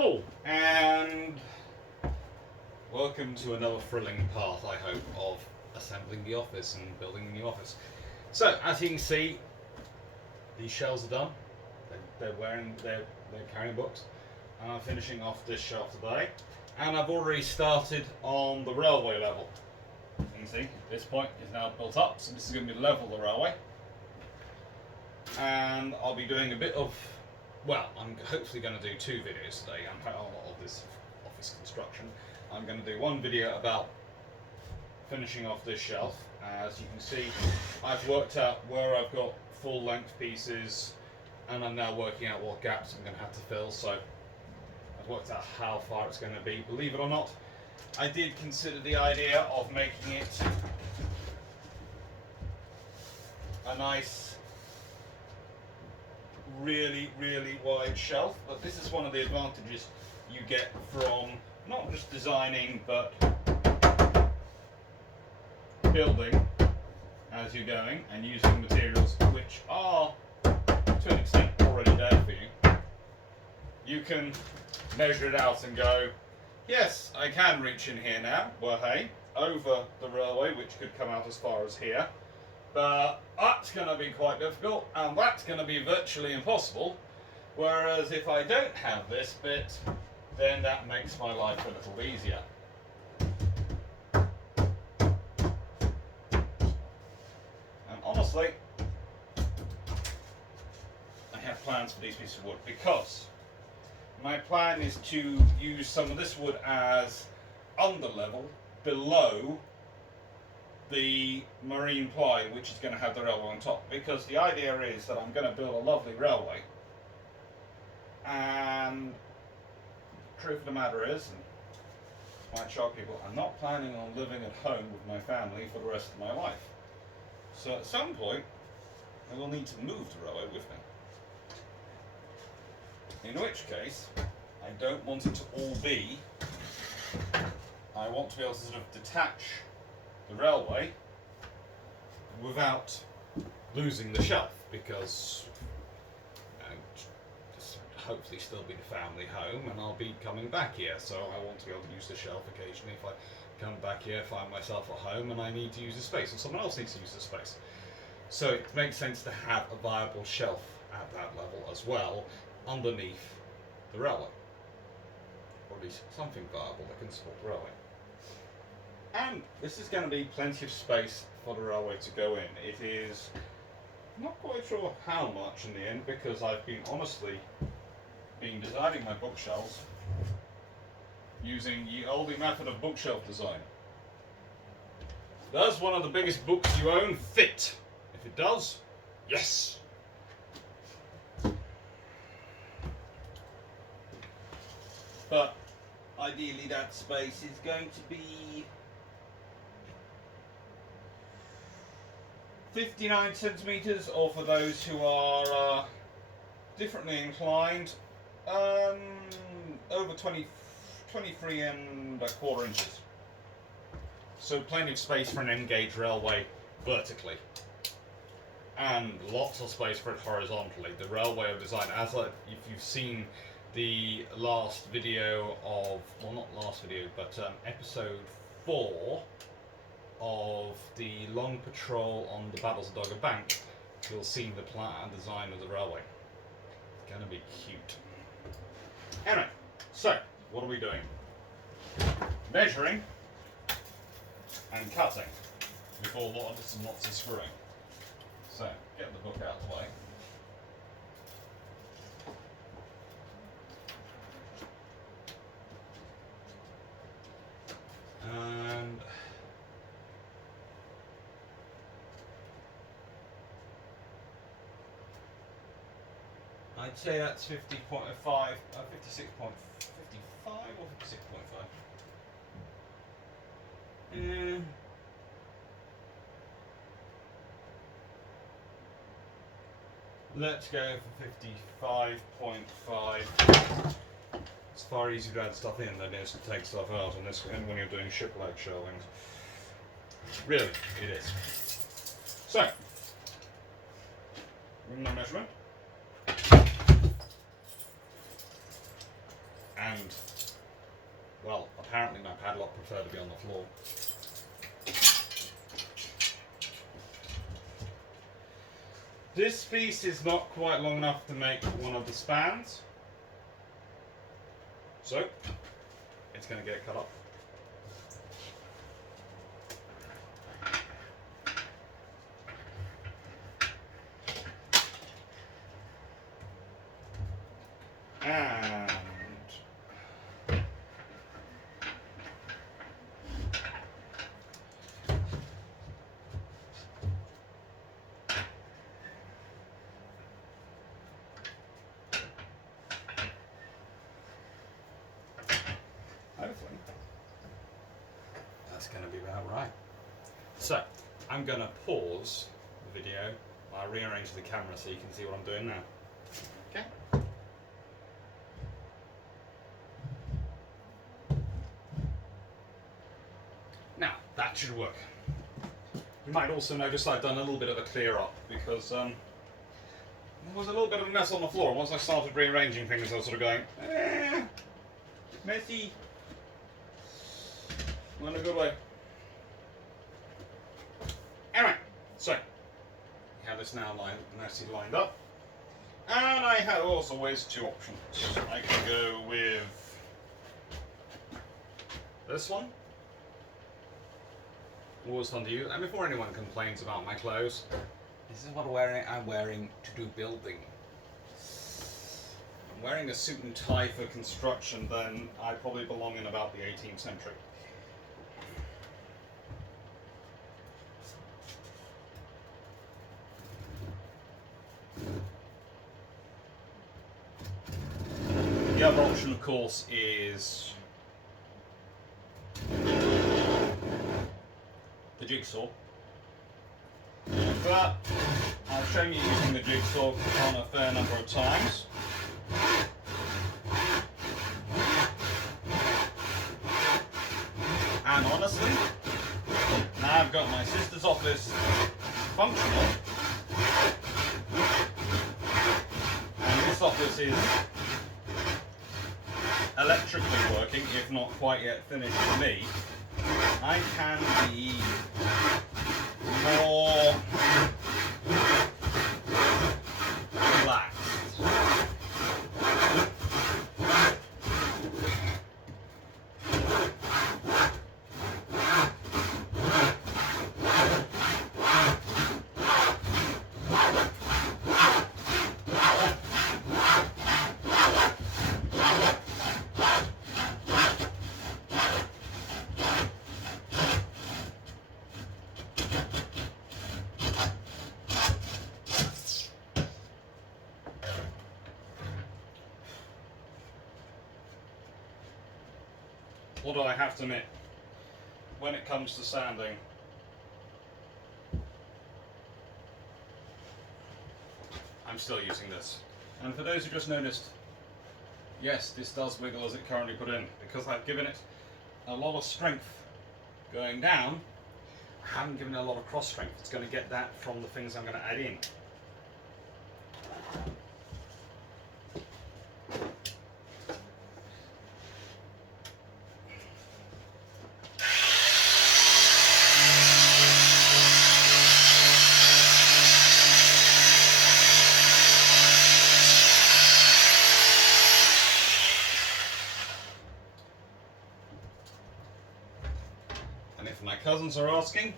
Hello, and welcome to another thrilling path, I hope, of assembling the office and building a new office. So, as you can see, these shelves are done. They're carrying books. And I'm finishing off this shelf today. And I've already started on the railway level. You can see, this point is now built up, so this is going to be level the railway. And I'll be doing a bit of, well, I'm hopefully going to do 2 videos today on parallel of this office construction. I'm going to do one video about finishing off this shelf. As you can see, I've worked out where I've got full length pieces, and I'm now working out what gaps I'm going to have to fill. So I've worked out how far it's going to be. Believe it or not, I did consider the idea of making it a nice, really wide shelf, but this is one of the advantages you get from not just designing but building as you're going and using materials which are to an extent already there for you. You can measure it out and go, yes, I can reach in here now, well hey, over the railway, which could come out as far as here. But that's going to be quite difficult, and that's going to be virtually impossible. Whereas if I don't have this bit, then that makes my life a little easier. And honestly, I have plans for these pieces of wood, because my plan is to use some of this wood as underlevel below the marine ply, which is going to have the railway on top, because the idea is that I'm going to build a lovely railway, and the truth of the matter is, and might shock people, I'm not planning on living at home with my family for the rest of my life. So at some point I will need to move the railway with me, in which case I don't want it to all be, I want to be able to sort of detach the railway without losing the shelf, because just hopefully still be the family home, and I'll be coming back here, so I want to be able to use the shelf occasionally if I come back here, find myself at home and I need to use the space, or someone else needs to use the space. So it makes sense to have a viable shelf at that level as well, underneath the railway, or at least something viable that can support the railway. And this is going to be plenty of space for the railway to go in. It is not quite sure how much in the end, because I've been honestly designing my bookshelves using the oldie method of bookshelf design. Does one of the biggest books you own fit? If it does, yes! But ideally that space is going to be 59 centimetres, or for those who are differently inclined, over 23 and a quarter inches. So plenty of space for an N-gauge railway vertically, and lots of space for it horizontally. The railway of design, if you've seen the last video of, well, not last video, but episode 4 of the long patrol on the Battles of Dogger Bank, you'll see the plan and design of the railway. It's going to be cute. Anyway, so what are we doing? Measuring and cutting before lots and lots of screwing. So get the book out of the way. And I'd say that's 50.5, 56.55 or 56.5. Let's go for 55.5. It's far easier to add stuff in than it is to take stuff out on this, and when you're doing shipwreck shelvings. Really, it is. So, in the measurement. And, well, apparently my padlock preferred to be on the floor. This piece is not quite long enough to make one of the spans, so it's going to get cut up. And hopefully that's going to be about right. So I'm going to pause the video. I'll rearrange the camera so you can see what I'm doing now. Okay. Now, that should work. You might also notice I've done a little bit of a clear up because there was a little bit of a mess on the floor. Once I started rearranging things, I was sort of going, messy. Not in a good way. Anyway, so you have this now nicely lined up. And I have also always two options. I can go with this one. Always fun to use. And before anyone complains about my clothes, this is what I'm wearing to do building. I'm wearing a suit and tie for construction, then I probably belong in about the 18th century. The other option, of course, is the jigsaw. But I've shown you using the jigsaw on a fair number of times. And honestly, now I've got my sister's office functional, and this office is electrically working, if not quite yet finished for me, I can be more relaxed. Although I have to admit, when it comes to sanding, I'm still using this. And for those who just noticed, yes, this does wiggle as it currently put in, because I've given it a lot of strength going down. I haven't given it a lot of cross strength. It's going to get that from the things I'm going to add in. If my cousins are asking,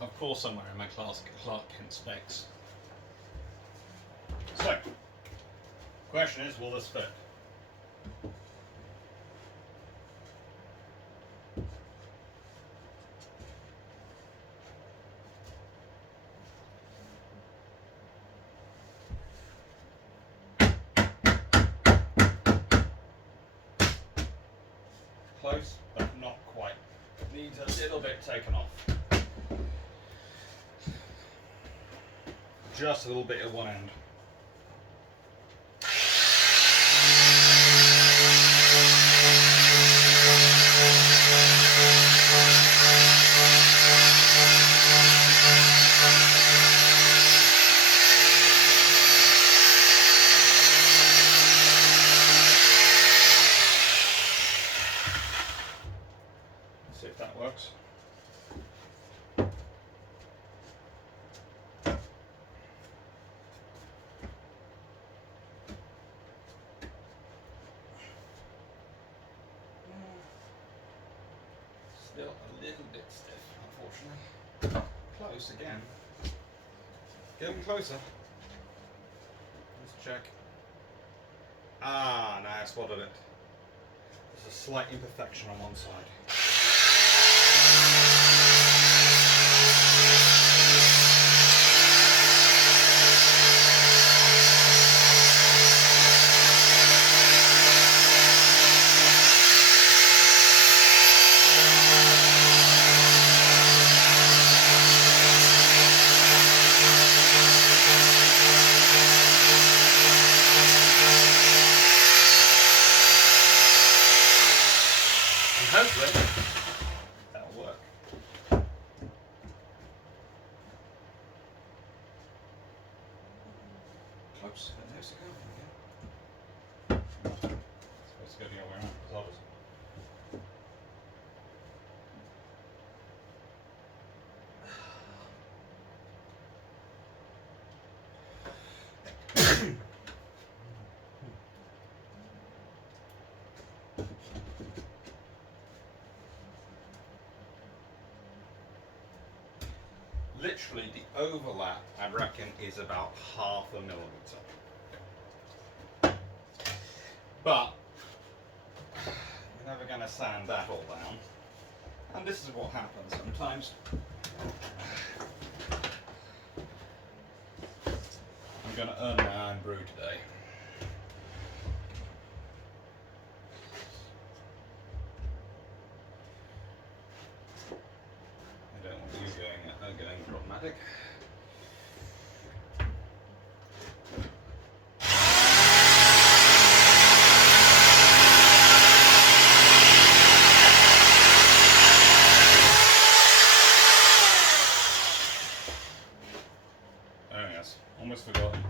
of course I'm wearing my Clark Kent specs. So, question is, will this fit? Close, but not quite. Needs a little bit taken off. Just a little bit at one end. close again. Getting closer. Let's check. Ah, now I spotted it. There's a slight imperfection on one side. Hopefully, that'll work. Oops, there's the code again. It's supposed to go the other way around, because obviously. Literally, the overlap, I reckon, is about 0.5 millimeter. But you're never going to sand that all down. And this is what happens sometimes. I'm going to earn my own brew today. I don't want you going problematic. Oh yes, almost forgotten.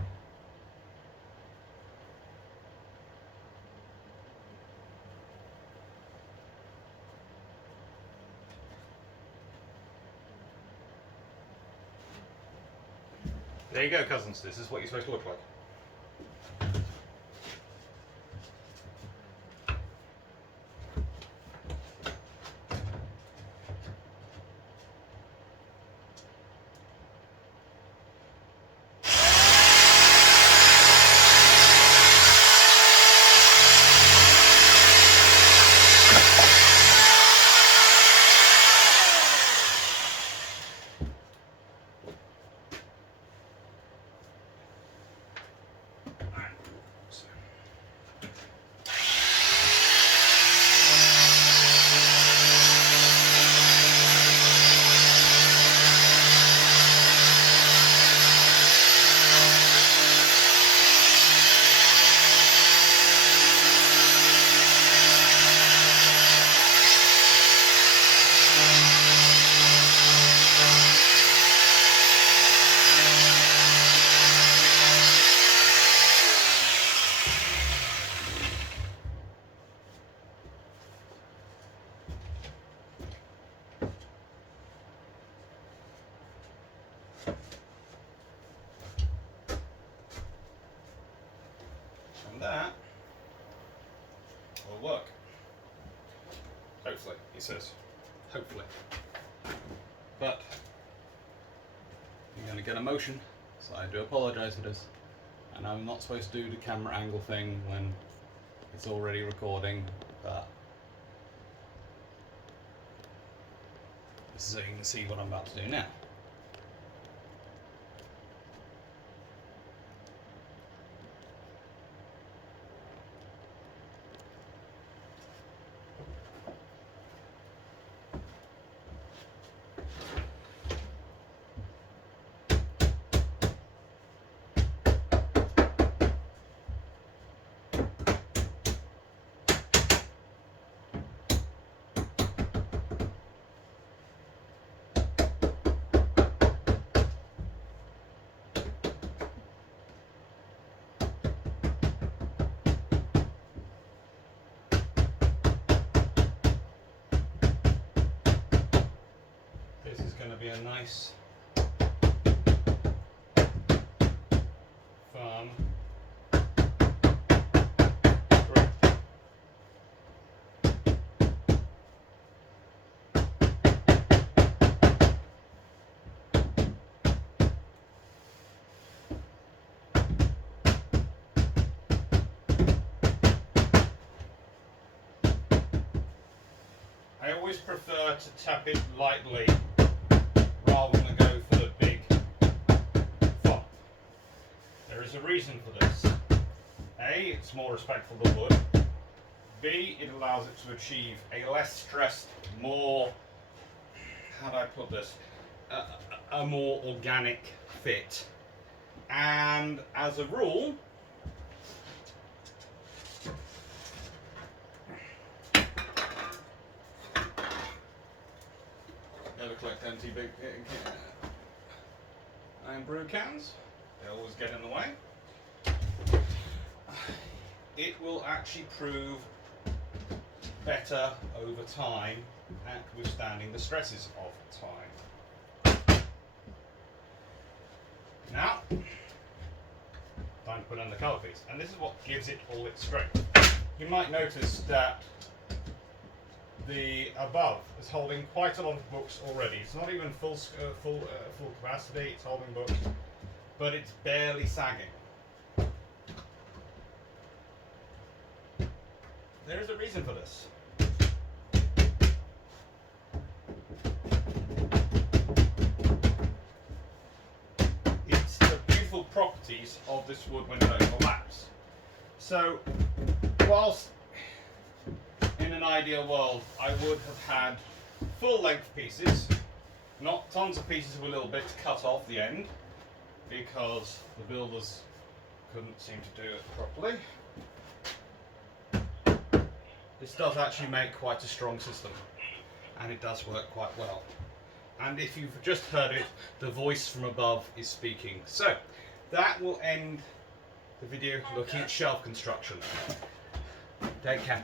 There you go, cousins. This is what you're supposed to look like. And that will work. Hopefully, he says. Hopefully. But you're going to get a motion, so I do apologise for this. And I'm not supposed to do the camera angle thing when it's already recording, but so you can see what I'm about to do now. This is going to be a nice, firm grip. prefer to tap it lightly rather than go for the big thump. There is a reason for this. A, it's more respectful of the wood. B, it allows it to achieve a less stressed, more, how do I put this, a more organic fit. And as a rule, never collect empty big iron brew cans. They always get in the way. It will actually prove better over time at withstanding the stresses of time. Now, time to put on the colour piece, and this is what gives it all its strength. You might notice that the above is holding quite a lot of books already. It's not even full capacity. It's holding books, but it's barely sagging. There is a reason for this. It's the beautiful properties of this wood when it overlaps. So, whilst in an ideal world I would have had full length pieces, not tons of pieces with little bits cut off the end, because the builders couldn't seem to do it properly. This does actually make quite a strong system, and it does work quite well. And if you've just heard it, the voice from above is speaking. So, that will end the video looking at shelf construction. Take care.